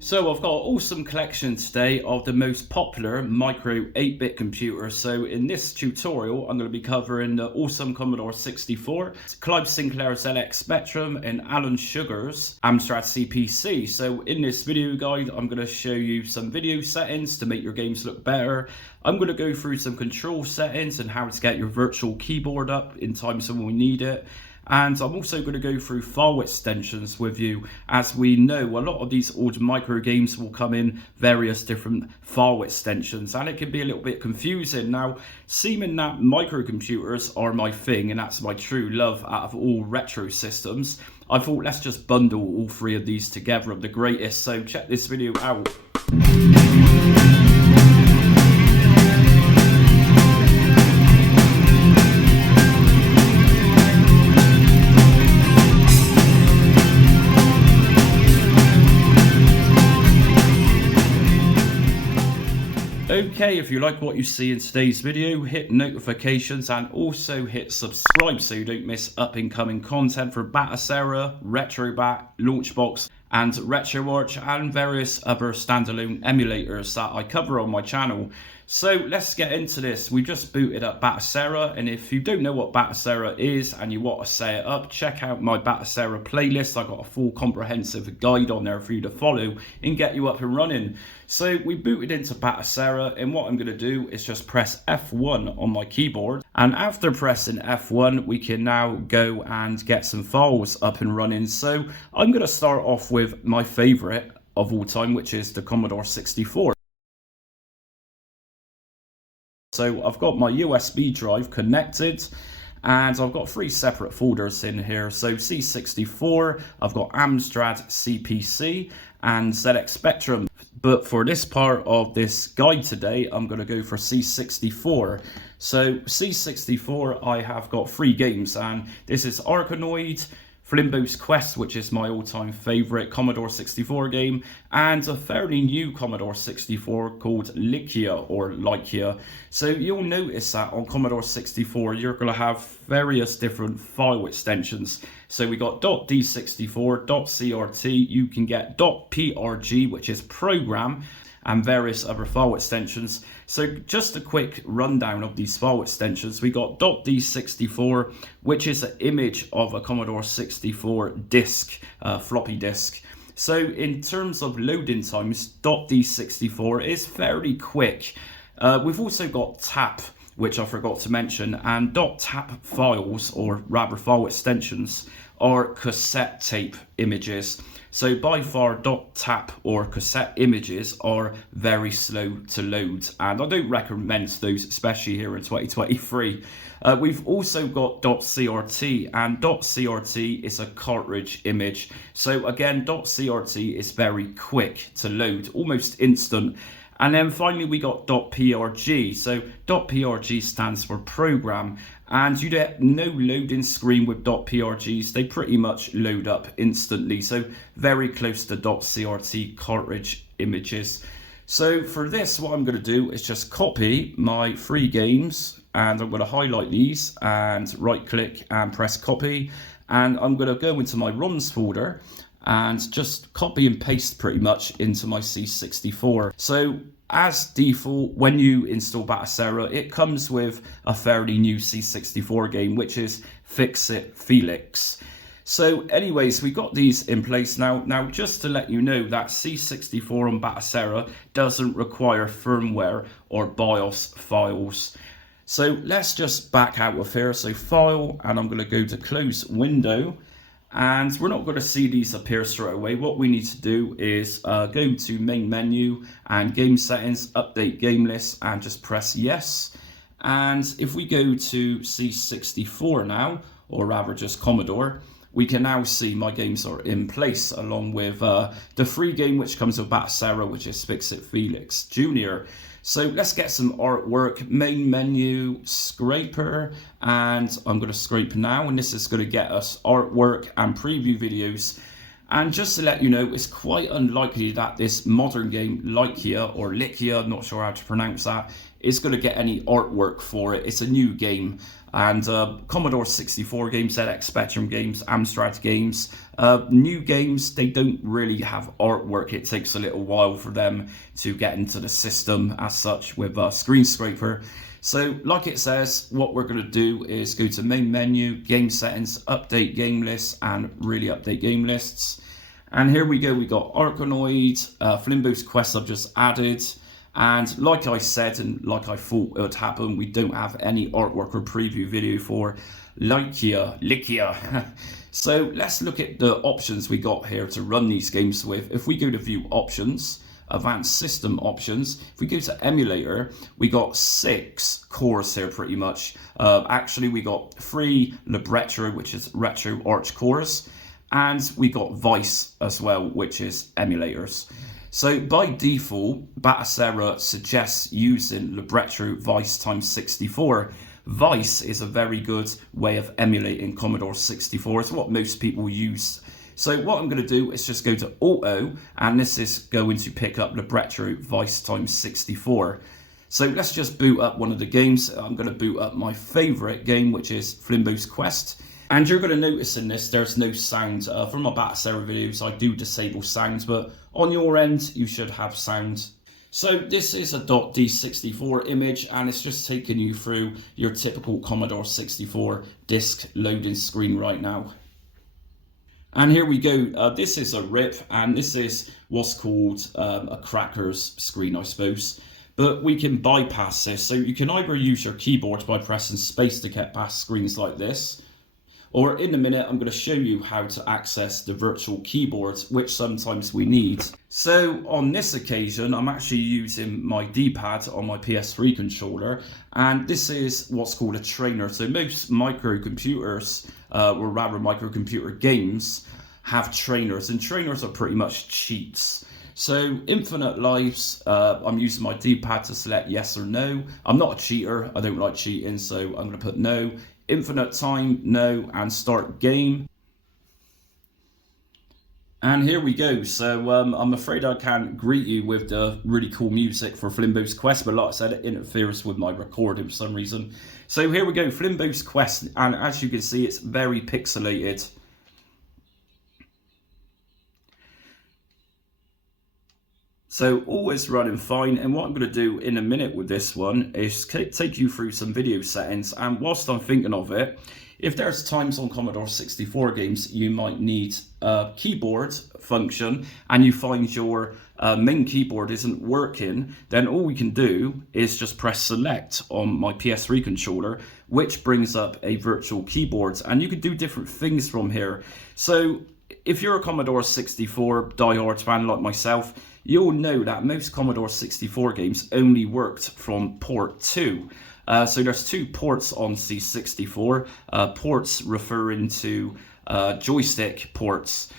So I've got an awesome collection today of the most popular micro 8-bit computers. So in this tutorial, I'm going to be covering the awesome Commodore 64, Clive Sinclair's ZX Spectrum, and Alan Sugar's Amstrad CPC. So in this video guide, I'm going to show you some video settings to make your games look better. I'm going to go through some control settings and how to get your virtual keyboard up in times when we need it. And I'm also going to go through file extensions with you. As we know, a lot of these old micro games will come in various different file extensions, and it can be a little bit confusing. Now, seeming that microcomputers are my thing, and that's my true love out of all retro systems, I thought let's just bundle all three of these together of the greatest. So check this video out. Okay, if you like what you see in today's video, hit notifications and also hit subscribe so you don't miss up and coming content for Batocera, RetroBat, Launchbox and RetroArch and various other standalone emulators that I cover on my channel. So let's get into this. We just booted up Batocera, and if you don't know what Batocera is and you want to set it up, check out my Batocera playlist. I got a full comprehensive guide on there for you to follow and get you up and running. So we booted into Batocera, and what I'm going to do is just press F1 on my keyboard, and after pressing F1 we can now go and get some files up and running. So I'm going to start off with my favorite of all time, which is the Commodore 64. So I've got my USB drive connected, and I've got three separate folders in here. So C64, I've got Amstrad CPC and ZX Spectrum. But for this part of this guide today, I'm going to go for C64. So C64, I have got three games, and this is Arkanoid, Flimbo's Quest, which is my all-time favorite Commodore 64 game, and a fairly new Commodore 64 called Lycia. So you'll notice that on Commodore 64 you're going to have various different file extensions. So we got .d64, .crt, you can get .prg, which is program, and various other file extensions. So just a quick rundown of these file extensions. We got .d64, which is an image of a Commodore 64 disk, floppy disk. So in terms of loading times, .d64 is fairly quick. We've also got TAP, which I forgot to mention, and .tap files, or rather file extensions, are cassette tape images. So by far, .tap or cassette images are very slow to load, and I don't recommend those, especially here in 2023. We've also got .crt, and .crt is a cartridge image. So again, .crt is very quick to load, almost instant. And then finally we got .prg. So .prg stands for program, and you get no loading screen with .prgs. They pretty much load up instantly, so very close to .crt cartridge images. So for this, what I'm going to do is just copy my three games, and I'm going to highlight these and right click and press copy, and I'm going to go into my ROMs folder and just copy and paste pretty much into my C64. So as default, when you install Batocera, it comes with a fairly new C64 game, which is Fix-It Felix. So anyways, we got these in place now. Now, just to let you know that C64 on Batocera doesn't require firmware or BIOS files. So let's just back out of here. So File, and I'm going to go to Close Window. And we're not going to see these appear straight away. What we need to do is go to Main Menu and Game Settings, Update Game List, and just press Yes. And if we go to C64 now, or rather just Commodore, we can now see my games are in place, along with the free game which comes with Batocera, which is Fix-It Felix Jr. So let's get some artwork. Main menu, scraper, and I'm going to scrape now, and this is going to get us artwork and preview videos. And just to let you know, it's quite unlikely that this modern game, Lycia, I'm not sure how to pronounce that, is going to get any artwork for it. It's a new game. And Commodore 64 games, ZX Spectrum games, Amstrad games, new games, they don't really have artwork. It takes a little while for them to get into the system as such with Screen Scraper. So like it says, what we're going to do is go to main menu, game settings, update game lists, and really update game lists. And here we go, we got Arkanoid, Flimbo's Quest I've just added. And like I said, and like I thought it would happen, we don't have any artwork or preview video for Likia. So let's look at the options we got here to run these games with. If we go to view options, advanced system options, if we go to emulator, we got 6 cores here pretty much. Actually, we got 3 libretto, which is retro arch cores, and we got Vice as well, which is emulators. So by default, Batocera suggests using libretto Vice times 64. Vice is a very good way of emulating Commodore 64. It's what most people use. So what I'm going to do is just go to Auto, and this is going to pick up libretto Vice times 64. So let's just boot up one of the games. I'm going to boot up my favorite game, which is Flimbo's Quest. And you're going to notice in this, there's no sound. From my Batocera videos, I do disable sounds, but on your end, you should have sound. So this is a .d64 image, and it's just taking you through your typical Commodore 64 disk loading screen right now. And here we go. This is a RIP, and this is what's called a cracker's screen, I suppose. But we can bypass this. So you can either use your keyboard by pressing space to get past screens like this, or in a minute, I'm going to show you how to access the virtual keyboard, which sometimes we need. So on this occasion, I'm actually using my D-pad on my PS3 controller, and this is what's called a trainer. So most microcomputers, or rather microcomputer games, have trainers, and trainers are pretty much cheats. So infinite lives, I'm using my D-pad to select yes or no. I'm not a cheater, I don't like cheating, so I'm going to put no. Infinite time, no, and start game. And here we go. So I'm afraid I can't greet you with the really cool music for Flimbo's Quest, but like I said, it interferes with my recording for some reason. So here we go, Flimbo's Quest, and as you can see, it's very pixelated. So all is running fine, and what I'm going to do in a minute with this one is take you through some video settings. And whilst I'm thinking of it, if there's times on Commodore 64 games you might need a keyboard function and you find your main keyboard isn't working, then all we can do is just press select on my PS3 controller, which brings up a virtual keyboard, and you can do different things from here. So if you're a Commodore 64 diehard fan like myself, you'll know that most Commodore 64 games only worked from port 2. So there's 2 ports on C64, ports referring to joystick ports.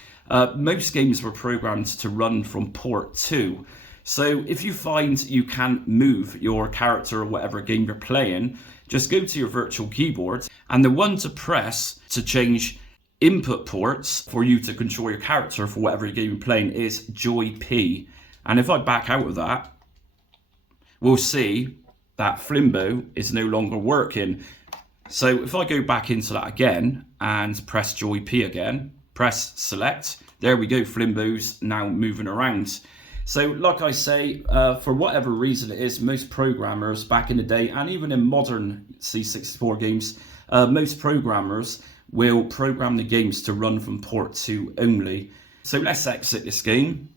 Most games were programmed to run from port 2. So if you find you can't move your character or whatever game you're playing, just go to your virtual keyboard, and the one to press to change input ports for you to control your character for whatever game you're playing is Joy P. And if I back out of that, we'll see that Flimbo is no longer working. So if I go back into that again and press Joy P again, press select, there we go, Flimbo's now moving around. So like I say, for whatever reason it is, most programmers back in the day, and even in modern C64 games, most programmers will program the games to run from port 2 only. So let's exit this game.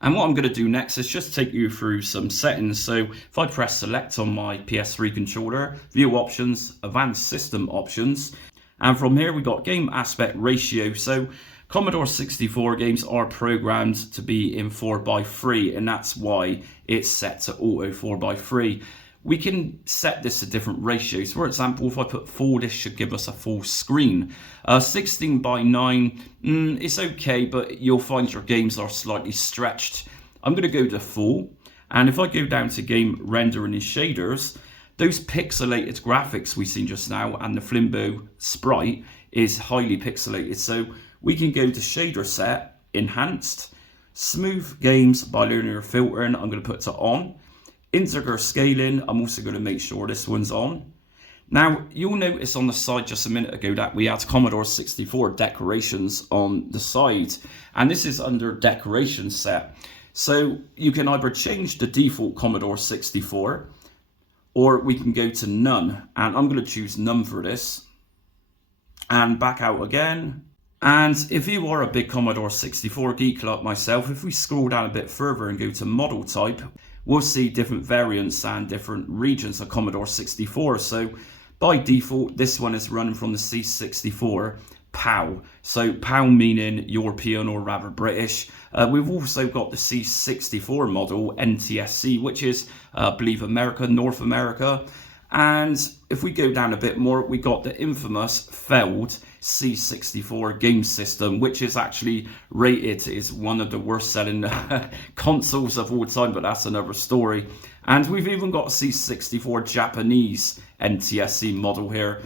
And what I'm going to do next is just take you through some settings. So if I press select on my PS3 controller, view options, advanced system options, and from here we got game aspect ratio. So Commodore 64 games are programmed to be in 4:3, and that's why it's set to auto 4:3. We can set this to different ratios. For example, if I put 4, this should give us a full screen. 16:9, it's okay, but you'll find your games are slightly stretched. I'm going to go to full, and if I go down to game rendering and shaders, those pixelated graphics we've seen just now and the Flimbo sprite is highly pixelated. So we can go to shader set, enhanced, smooth games by linear filtering. I'm going to put to on. Integer scaling, I'm also going to make sure this one's on. Now, you'll notice on the side just a minute ago that we had Commodore 64 decorations on the side, and this is under decoration set. So you can either change the default Commodore 64, or we can go to none, and I'm going to choose none for this, and back out again. And if you are a big Commodore 64 geek like myself, if we scroll down a bit further and go to model type, we'll see different variants and different regions of Commodore 64. So by default, this one is running from the C64 PAL. So PAL meaning European, or rather British. We've also got the C64 model NTSC, which is, I believe, North America. And if we go down a bit more, we got the infamous failed C64 game system, which is actually rated as one of the worst selling consoles of all time, but that's another story. And we've even got a C64 Japanese NTSC model here,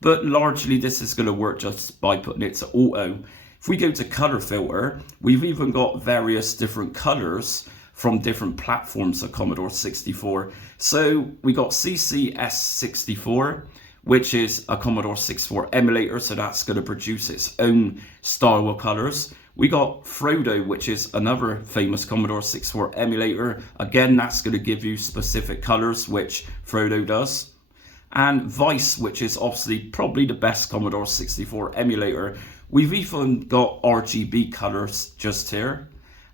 but largely this is going to work just by putting it to auto. If we go to color filter, we've even got various different colors from different platforms of Commodore 64. So we got CCS64, which is a Commodore 64 emulator, so that's going to produce its own style of colors. We got Frodo, which is another famous Commodore 64 emulator. Again, that's going to give you specific colors, which Frodo does. And Vice, which is obviously probably the best Commodore 64 emulator. We've even got RGB colors just here.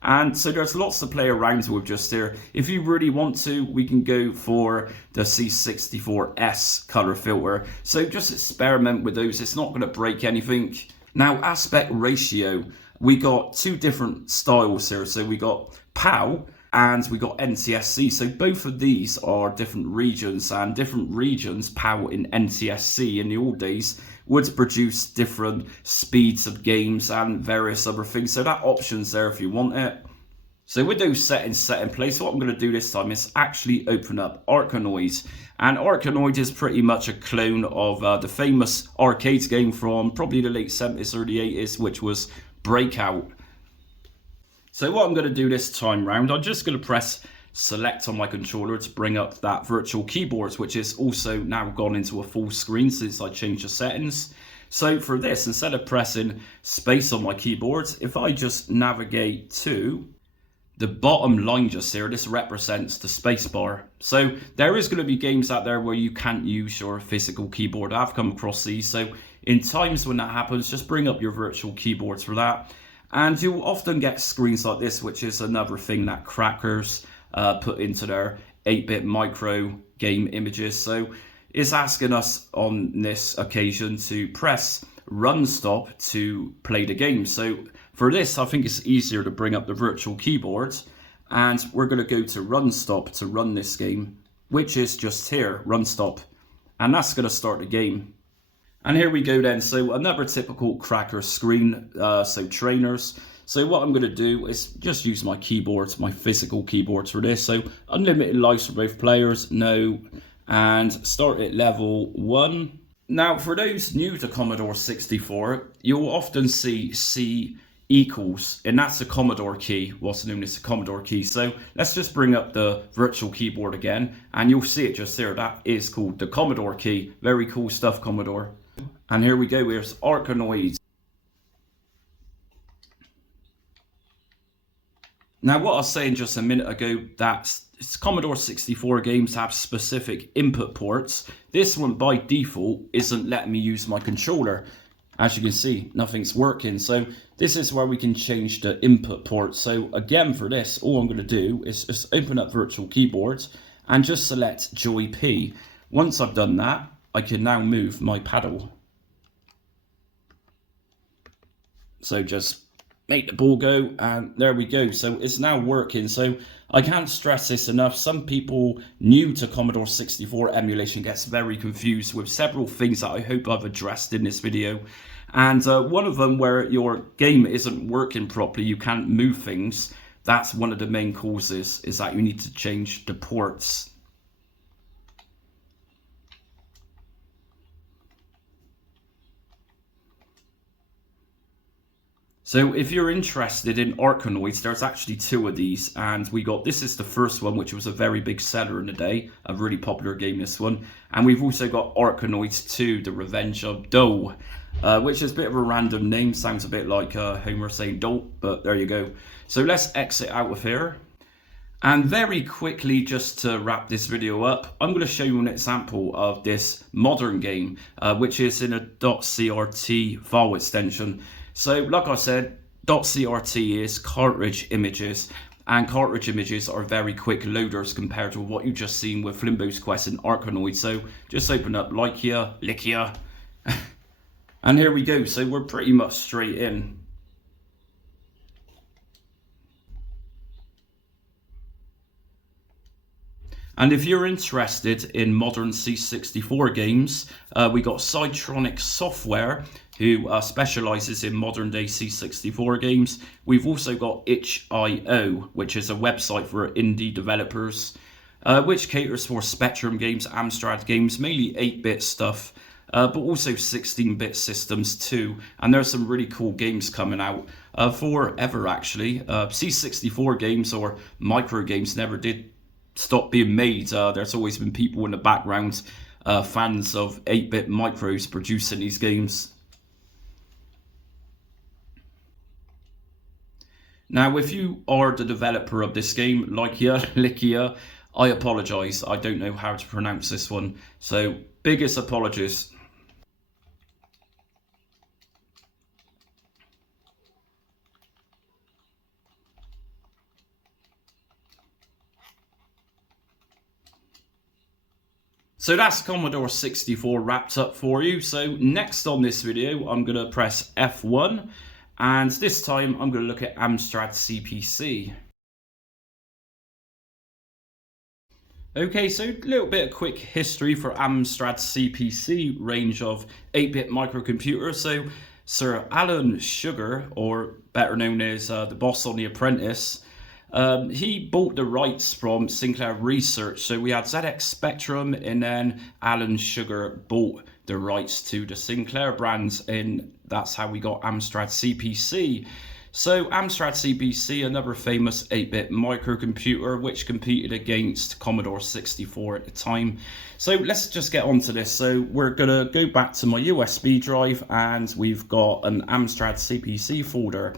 And so there's lots to play around with just here. If you really want to, we can go for the C64S color filter. So just experiment with those. It's not going to break anything. Now, aspect ratio. We got two different styles here. So we got PAL and we got NTSC. So both of these are different regions, and different regions, PAL and NTSC in the old days, would produce different speeds of games and various other things. So that option's there if you want it. So with those settings set in place, what I'm going to do this time is actually open up Arkanoid. And Arkanoid is pretty much a clone of the famous arcade game from probably the late 70s, early 80s, which was Breakout. So what I'm going to do this time round, I'm just going to press select on my controller to bring up that virtual keyboard, which is also now gone into a full screen since I changed the settings. So for this, instead of pressing space on my keyboard, if I just navigate to the bottom line just here, this represents the space bar. So there is going to be games out there where you can't use your physical keyboard. I've come across these. So in times when that happens, just bring up your virtual keyboards for that. And you'll often get screens like this, which is another thing that crackers put into their 8-bit micro game images. So it's asking us on this occasion to press run stop to play the game. So for this, I think it's easier to bring up the virtual keyboard, and we're going to go to run stop to run this game, which is just here, run stop, and that's going to start the game. And here we go then. So another typical cracker screen, so trainers. So what I'm going to do is just use my keyboards, my physical keyboards for this. So unlimited lives for both players, no, and start at level 1. Now for those new to Commodore 64, you'll often see C equals, and that's a Commodore key, what's known as the Commodore key. So let's just bring up the virtual keyboard again, and you'll see it just there. That is called the Commodore key. Very cool stuff, Commodore. And here we go, here's Arkanoid. Now what I was saying just a minute ago, that Commodore 64 games have specific input ports. This one by default isn't letting me use my controller. As you can see, nothing's working. So this is where we can change the input port. So again, for this, all I'm going to do is just open up virtual keyboard and just select Joy P. Once I've done that, I can now move my paddle. So just make the ball go, and there we go. So it's now working. So I can't stress this enough. Some people new to Commodore 64 emulation gets very confused with several things that I hope I've addressed in this video. And one of them, where your game isn't working properly, you can't move things. That's one of the main causes, is that you need to change the ports. So if you're interested in Arkanoids, there's actually two of these, and this is the first one, which was a very big seller in the day, a really popular game, this one. And we've also got Arkanoids 2, The Revenge of Doe, which is a bit of a random name, sounds a bit like Homer saying dope, but there you go. So let's exit out of here. And very quickly, just to wrap this video up, I'm going to show you an example of this modern game, which is in a .crt file extension. So like I said, .crt is cartridge images, and cartridge images are very quick loaders compared to what you've just seen with Limbo's Quest and Arkanoid. So just open up Lycia, and here we go. So we're pretty much straight in. And if you're interested in modern C64 games, we got Cytronic Software, who specializes in modern day C64 games. We've also got itch.io, which is a website for indie developers, which caters for Spectrum games, Amstrad games, mainly 8-bit stuff, but also 16-bit systems too. And there's some really cool games coming out forever, actually. C64 games or micro games never did stop being made. There's always been people in the background, fans of 8-bit micros producing these games. Now, if you are the developer of this game, Lycia, I apologize. I don't know how to pronounce this one. So, biggest apologies. So that's Commodore 64 wrapped up for you. So next on this video, I'm going to press F1. And this time, I'm going to look at Amstrad CPC. Okay, so a little bit of quick history for Amstrad CPC range of 8-bit microcomputers. So Sir Alan Sugar, or better known as the boss on The Apprentice, he bought the rights from Sinclair Research. So we had ZX Spectrum, and then Alan Sugar bought the rights to the Sinclair brands, and that's how we got Amstrad CPC. So Amstrad CPC, another famous 8-bit microcomputer which competed against Commodore 64 at the time. So let's just get on to this. So we're gonna go back to my USB drive, and we've got an Amstrad CPC folder.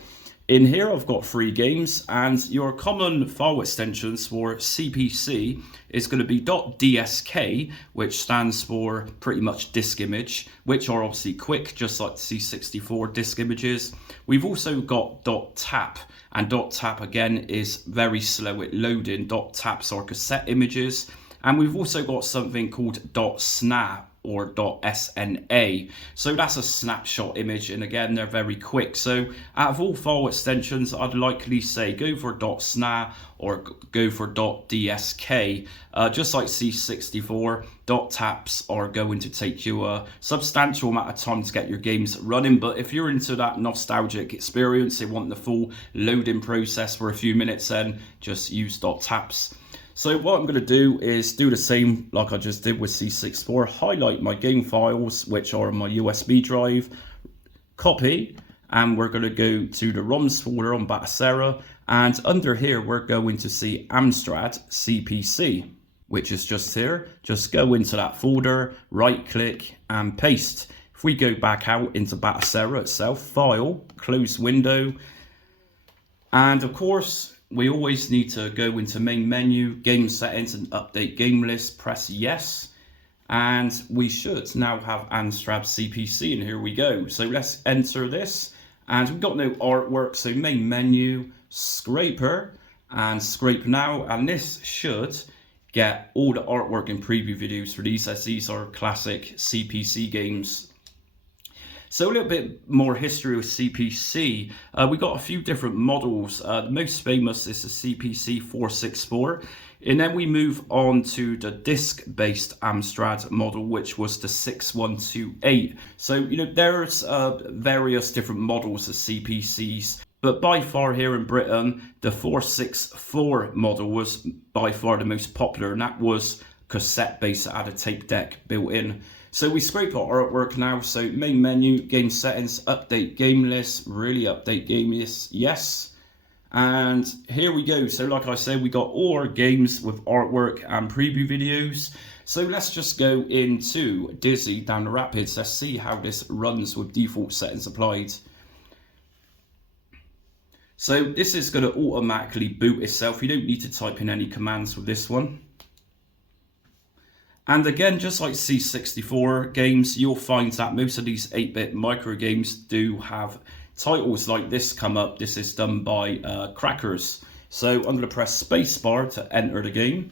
In here I've got 3 games, and your common file extensions for CPC is going to be .dsk, which stands for pretty much disk image, which are obviously quick, just like C64 disk images. We've also got .tap, and .tap again is very slow at loading. .taps are cassette images, and we've also got something called .sna, or .sna. So that's a snapshot image, and again they're very quick. So out of all file extensions, I'd likely say go for .sna or go for .dsk. Just like C64, .taps are going to take you a substantial amount of time to get your games running, but if you're into that nostalgic experience, you want the full loading process for a few minutes, then just use .taps. So what I'm going to do is do the same like I just did with C64, highlight my game files, which are on my USB drive, copy, and we're going to go to the ROMs folder on Batocera, and under here we're going to see Amstrad CPC, which is just here. Just go into that folder, right click and paste. If we go back out into Batocera itself, file, close window, and of course we always need to go into main menu, game settings, and update game list, press yes. And we should now have Amstrad CPC, and here we go. So let's enter this, and we've got no artwork, so main menu, scraper, and scrape now, and this should get all the artwork and preview videos for these, as these are classic CPC games. So a little bit more history with CPC. We got a few different models. The most famous is the CPC 464. And then we move on to the disk-based Amstrad model, which was the 6128. So, there's various different models of CPCs. But by far here in Britain, the 464 model was by far the most popular, and that was cassette-based. It had a tape deck built in. So we scrape our artwork now. So main menu, game settings, update game list, really update game list, yes. And here we go. So like I said, we got all our games with artwork and preview videos. So let's just go into Dizzy Down the Rapids. Let's see how this runs with default settings applied. So this is going to automatically boot itself. You don't need to type in any commands with this one. And again, just like C64 games, you'll find that most of these 8-bit micro games do have titles like this come up. This is done by Crackers. So I'm going to press spacebar to enter the game.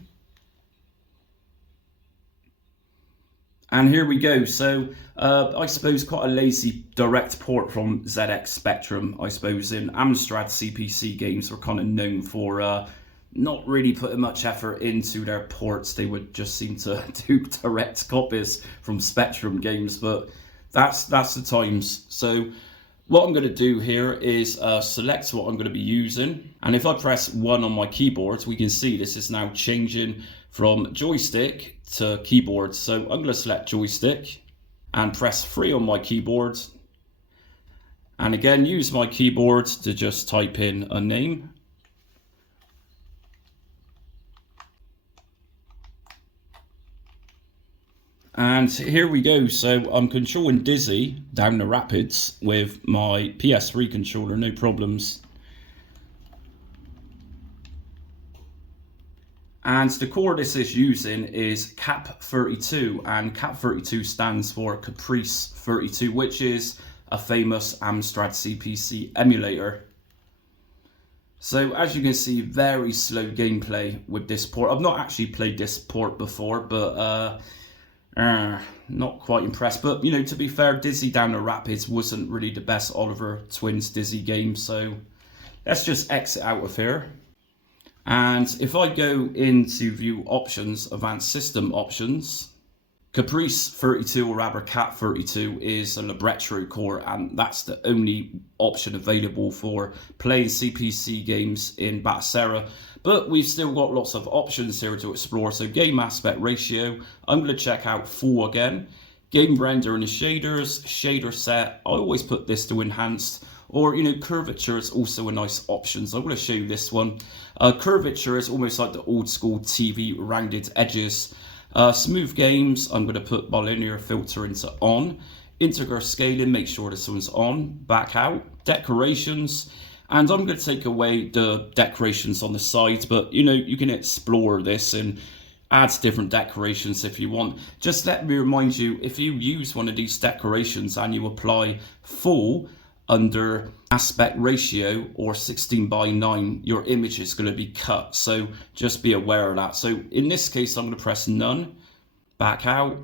And here we go. So I suppose quite a lazy direct port from ZX Spectrum. I suppose in Amstrad CPC games were kind of known for not really putting much effort into their ports. They would just seem to do direct copies from Spectrum games, but that's the times. So what I'm going to do here is select what I'm going to be using. And if I press 1 on my keyboard, we can see this is now changing from joystick to keyboard. So I'm going to select joystick and press 3 on my keyboard. And again, use my keyboard to just type in a name. And here we go. So I'm controlling Dizzy Down the Rapids with my PS3 controller, no problems. And the core this is using is CAP32, and CAP32 stands for Caprice 32, which is a famous Amstrad CPC emulator. So as you can see, very slow gameplay with this port. I've not actually played this port before, but not quite impressed. But, you know, to be fair, Dizzy Down the Rapids wasn't really the best Oliver Twins Dizzy game. So let's just exit out of here. And if I go into view options, advanced system options, Caprice 32 or rather Cat 32 is a Libretto core, and that's the only option available for playing CPC games in Batocera. But we've still got lots of options here to explore. So game aspect ratio, I'm going to check out full again. Game render and the shaders, shader set, I always put this to enhanced. Or, you know, curvature is also a nice option. So I'm going to show you this one. Curvature is almost like the old school TV rounded edges. Smooth games, I'm going to put my linear filter into on. Integer scaling, make sure this one's on. Back out. Decorations. And I'm going to take away the decorations on the sides. But, you know, you can explore this and add different decorations if you want. Just let me remind you, if you use one of these decorations and you apply full under aspect ratio or 16:9, your image is going to be cut. So just be aware of that. So in this case, I'm going to press none, back out.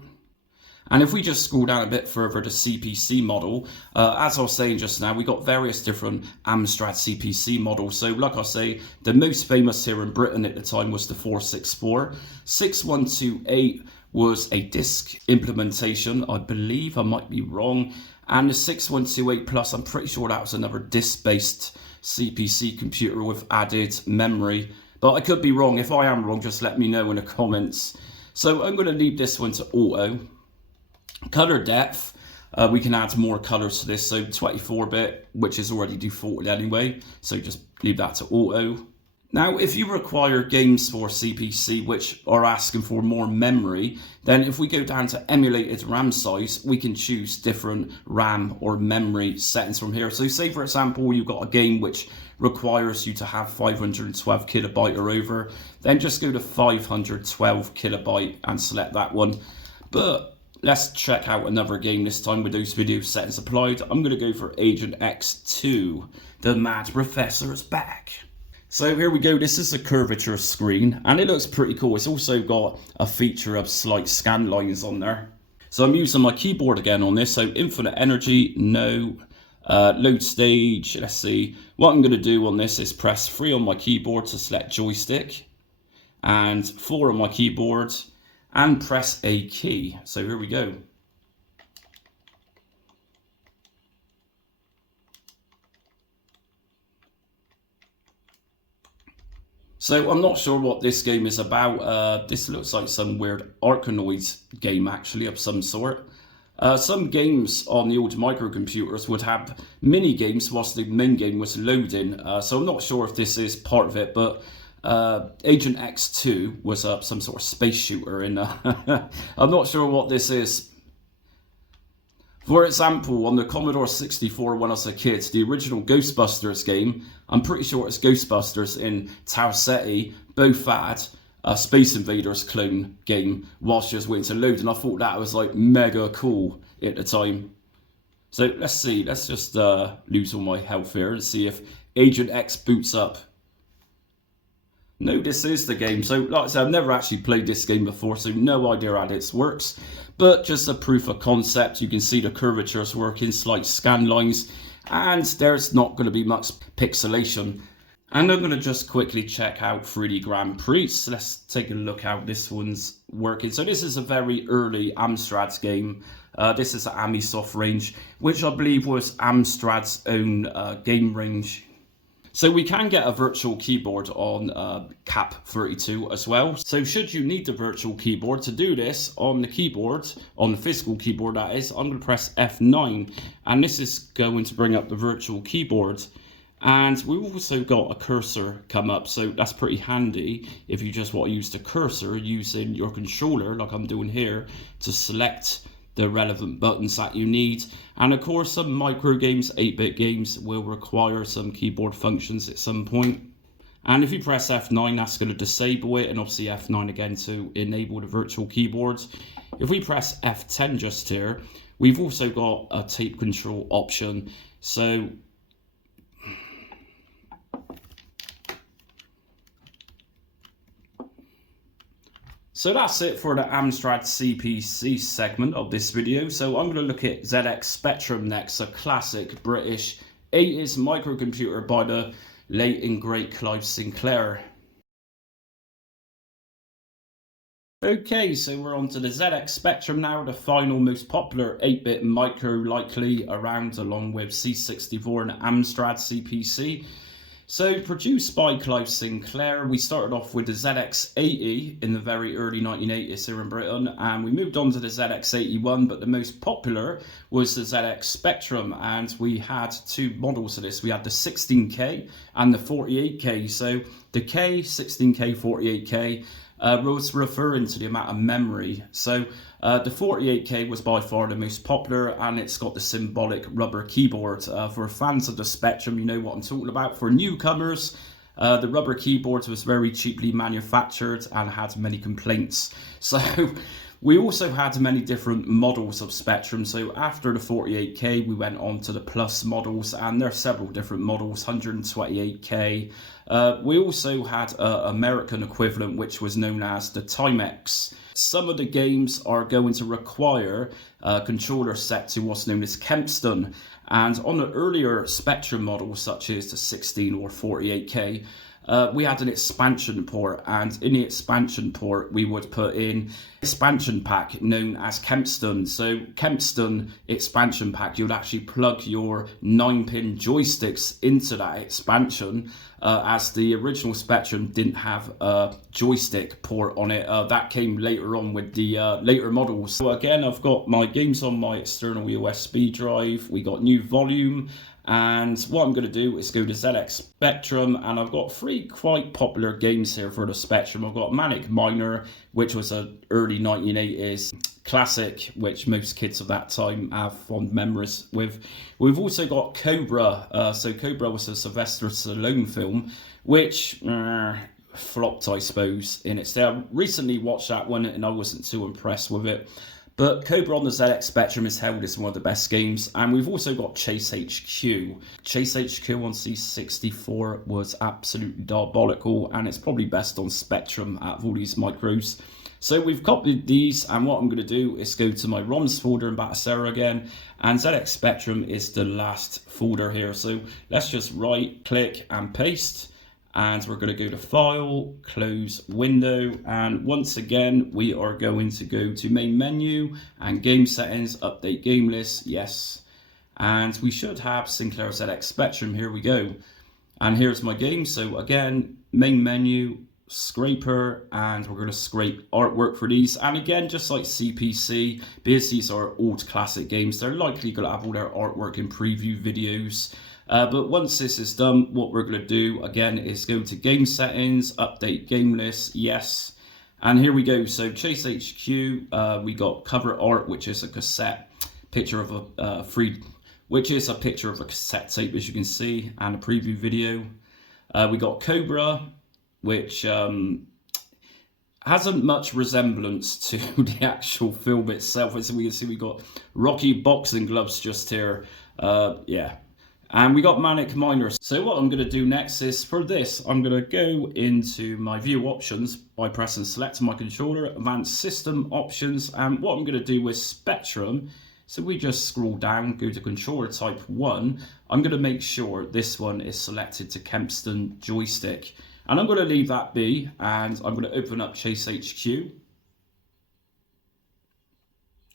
And if we just scroll down a bit further to CPC model, as I was saying just now, we got various different Amstrad CPC models. So like I say, the most famous here in Britain at the time was the 464. 6128 was a disk implementation, I believe, I might be wrong. And the 6128 Plus, I'm pretty sure that was another disk-based CPC computer with added memory. But I could be wrong. If I am wrong, just let me know in the comments. So I'm going to leave this one to auto. Color depth, we can add more colors to this. So 24-bit, which is already defaulted anyway. So just leave that to auto. Now, if you require games for CPC which are asking for more memory, then if we go down to emulated RAM size, we can choose different RAM or memory settings from here. So say, for example, you've got a game which requires you to have 512 kilobyte or over, then just go to 512 kilobyte and select that one. But let's check out another game this time with those video settings applied. I'm going to go for Agent X2. The Mad Professor is back. So here we go, this is a curvature screen and it looks pretty cool. It's also got a feature of slight scan lines on there. So I'm using my keyboard again on this. So infinite energy, no. Load stage, let's see. What I'm going to do on this is press 3 on my keyboard to select joystick and 4 on my keyboard and press a key. So here we go. So I'm not sure what this game is about. This looks like some weird Arkanoid game actually of some sort. Some games on the old microcomputers would have mini games whilst the main game was loading. So I'm not sure if this is part of it, but Agent X2 was some sort of space shooter in I'm not sure what this is. For example, on the Commodore 64 when I was a kid, the original Ghostbusters game, I'm pretty sure it's Ghostbusters in Tau Ceti, both had a Space Invaders clone game whilst just waiting to load, and I thought that was like mega cool at the time. So let's see, let's just lose all my health here and see if Agent X boots up. No, this is the game. So like I said, I've never actually played this game before, so no idea how this works. But just a proof of concept, you can see the curvatures working, slight scan lines, and there's not going to be much pixelation. And I'm going to just quickly check out 3D Grand Prix. So let's take a look how this one's working. So this is a very early Amstrad game. This is an Amisoft range, which I believe was Amstrad's own game range. So we can get a virtual keyboard on CAP32 as well. So should you need the virtual keyboard to do this on the keyboard, on the physical keyboard that is, I'm going to press F9 and this is going to bring up the virtual keyboard. And we've also got a cursor come up, so that's pretty handy if you just want to use the cursor using your controller like I'm doing here to select the relevant buttons that you need. And of course some micro games, 8-bit games, will require some keyboard functions at some point. And if you press F9, that's going to disable it, and obviously F9 again to enable the virtual keyboards. If we press F10 just here, we've also got a tape control option. So that's it for the Amstrad CPC segment of this video. So I'm going to look at ZX Spectrum next, a classic British 80s microcomputer by the late and great Clive Sinclair. Okay, so we're on to the ZX Spectrum now, the final most popular 8-bit micro likely around, along with C64 and Amstrad CPC. So produced by Clive Sinclair, we started off with the ZX80 in the very early 1980s here in Britain, and we moved on to the ZX81, but the most popular was the ZX Spectrum, and we had two models of this. We had the 16K and the 48K. So the K, 16K, 48K, was referring to the amount of memory. So the 48K was by far the most popular, and it's got the symbolic rubber keyboard. For fans of the Spectrum, you know what I'm talking about. For newcomers, the rubber keyboard was very cheaply manufactured and had many complaints. So we also had many different models of Spectrum. So after the 48K, we went on to the Plus models, and there are several different models, 128K. We also had an American equivalent, which was known as the Timex. Some of the games are going to require a controller set to what's known as Kempston. And on the earlier Spectrum models, such as the 16 or 48K, we had an expansion port, and in the expansion port we would put in expansion pack known as Kempston. So Kempston expansion pack, you would actually plug your 9-pin joysticks into that expansion, as the original Spectrum didn't have a joystick port on it. That came later on with the later models. So again, I've got my games on my external USB drive. We got new volume. And what I'm going to do is go to ZX Spectrum, and I've got three quite popular games here for the Spectrum. I've got Manic Miner, which was an early 1980s classic, which most kids of that time have fond memories with. We've also got Cobra. So Cobra was a Sylvester Stallone film, which flopped, I suppose, in its day. I recently watched that one and I wasn't too impressed with it. But Cobra on the ZX Spectrum is held as one of the best games. And we've also got Chase HQ. Chase HQ on C64 was absolutely diabolical, and it's probably best on Spectrum out of all these micros. So we've copied these, and what I'm going to do is go to my ROMs folder in Batocera again, and ZX Spectrum is the last folder here. So let's just right click and paste. And we're going to go to File, Close Window, and once again we are going to go to Main Menu and Game Settings, Update Game List, yes. And we should have Sinclair ZX Spectrum, here we go. And here's my game, so again, main menu, scraper, and we're going to scrape artwork for these. And again, just like CPC, because these are old classic games, they're likely going to have all their artwork in preview videos. But once this is done, what we're going to do again is go to game settings, update game list, yes. And here we go. So Chase HQ, we got cover art, which is a cassette picture of a which is a picture of a cassette tape, as you can see, and a preview video. We got Cobra, which hasn't much resemblance to the actual film itself. As we can see, we got Rocky boxing gloves just here. Yeah. And we got Manic Miner. So what I'm going to do next is, for this, I'm going to go into my view options by pressing select on my controller, advanced system options, and what I'm going to do with Spectrum, so we just scroll down, go to controller type 1, I'm going to make sure this one is selected to Kempston joystick. And I'm going to leave that be, and I'm going to open up Chase HQ.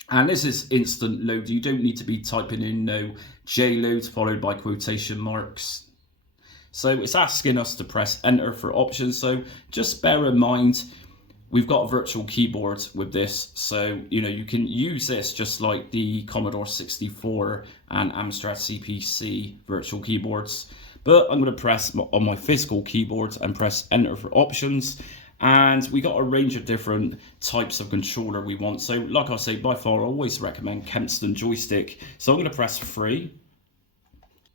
And this is instant load. You don't need to be typing in no JLoad followed by quotation marks. So it's asking us to press enter for options. So just bear in mind, we've got a virtual keyboard with this. So, you can use this just like the Commodore 64 and Amstrad CPC virtual keyboards. But I'm going to press on my physical keyboard and press enter for options. And we got a range of different types of controller we want. So like I say, by far I always recommend Kempston joystick. So I'm going to press 3.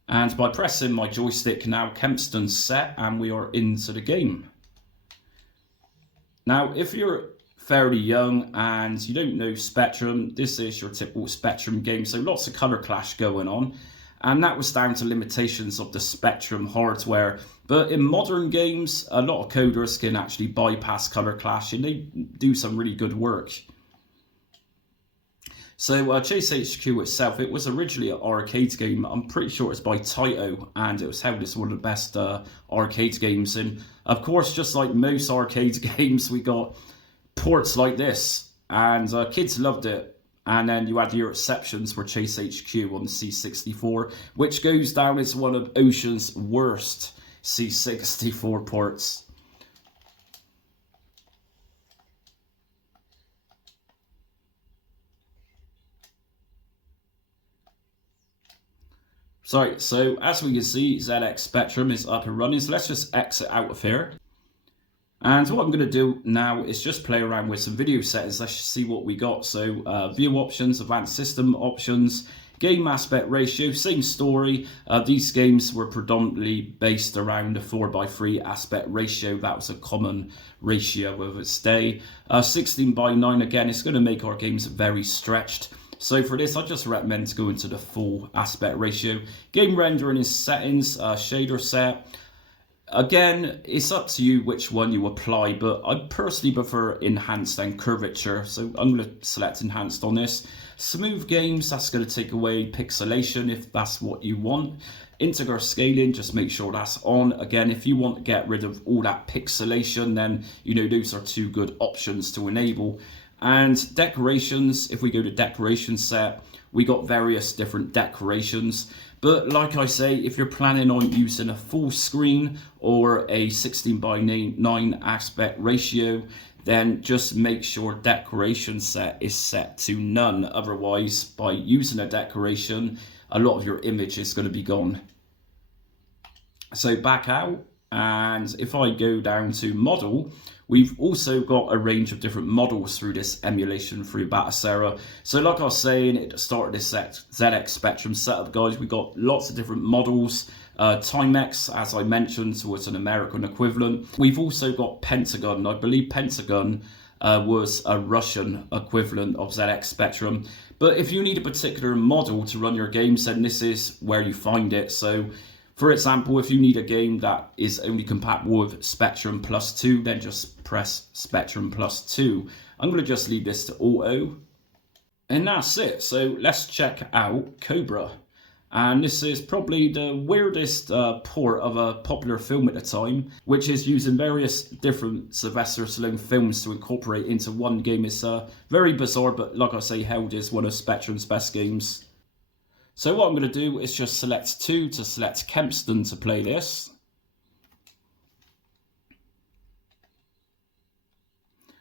And by pressing my joystick now, Kempston's set and we are into the game. Now, if you're fairly young and you don't know Spectrum, this is your typical Spectrum game. So lots of color clash going on. And that was down to limitations of the Spectrum hardware. But in modern games, a lot of coders can actually bypass color clash and they do some really good work. So Chase HQ itself, it was originally an arcade game. I'm pretty sure it's by Taito, and it was held as one of the best arcade games. And of course, just like most arcade games, we got ports like this, and kids loved it. And then you had your exceptions for Chase HQ on the C64, which goes down as one of Ocean's worst C64 ports. Sorry, so as we can see, ZX Spectrum is up and running. So let's just exit out of here. And what I'm going to do now is just play around with some video settings. Let's see what we got. So view options, advanced system options, game aspect ratio, same story. These games were predominantly based around a 4:3 aspect ratio. That was a common ratio of its day. 16:9, again, it's going to make our games very stretched. So for this, I just recommend to go into the full aspect ratio. Game rendering is settings, shader set. Again, it's up to you which one you apply, but I personally prefer enhanced and curvature. So I'm going to select enhanced on this. Smooth games, that's going to take away pixelation if that's what you want. Integer scaling, just make sure that's on. Again, if you want to get rid of all that pixelation, then those are two good options to enable. And decorations, if we go to decoration set, we got various different decorations. But like I say, if you're planning on using a full screen or a 16:9 aspect ratio, then just make sure decoration set is set to none. Otherwise, by using a decoration, a lot of your image is going to be gone. So back out, and if I go down to model, we've also got a range of different models through this emulation through Batocera. So like I was saying at the start of this ZX Spectrum setup, guys, we got lots of different models. Timex, as I mentioned, so it's an American equivalent. We've also got Pentagon. I believe Pentagon was a Russian equivalent of ZX Spectrum. But if you need a particular model to run your games, then this is where you find it. So for example, if you need a game that is only compatible with Spectrum +2, then just press Spectrum +2. I'm going to just leave this to auto. And that's it. So let's check out Cobra. And this is probably the weirdest port of a popular film at the time, which is using various different Sylvester Stallone films to incorporate into one game. It's very bizarre, but like I say, held as one of Spectrum's best games. So what I'm going to do is just select 2 to select Kempston to play this.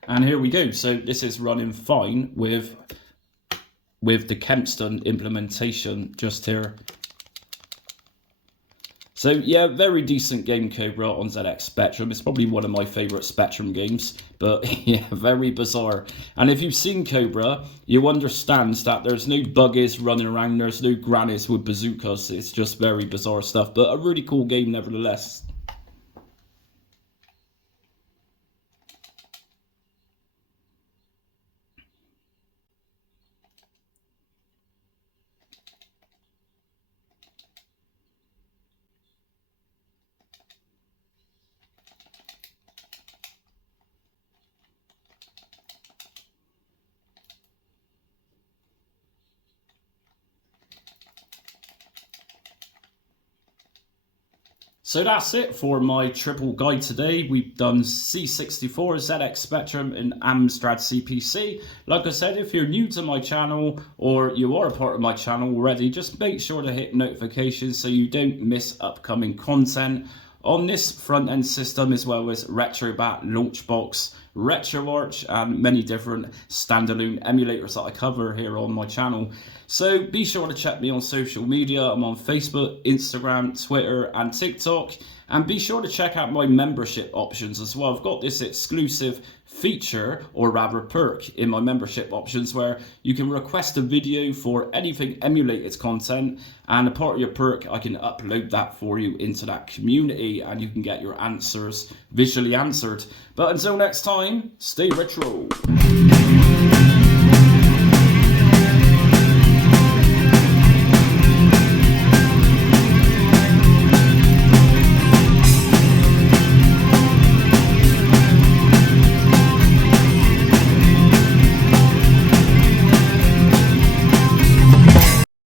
And here we go. So this is running fine with the Kempston implementation just here. So yeah, very decent game, Cobra, on ZX Spectrum. It's probably one of my favourite Spectrum games, but yeah, very bizarre. And if you've seen Cobra, you understand that there's no buggies running around, there's no grannies with bazookas. It's just very bizarre stuff, but a really cool game nevertheless. So that's it for my triple guide today. We've done C64, ZX Spectrum and Amstrad CPC. Like I said, if you're new to my channel or you are a part of my channel already, just make sure to hit notifications so you don't miss upcoming content on this front-end system, as well as RetroBat, Launchbox, RetroArch, and many different standalone emulators that I cover here on my channel. So be sure to check me on social media. I'm on Facebook, Instagram, Twitter, and TikTok. And be sure to check out my membership options as well. I've got this exclusive feature, or rather perk, in my membership options where you can request a video for anything emulated content, and a part of your perk, I can upload that for you into that community and you can get your answers visually answered. But until next time, stay retro.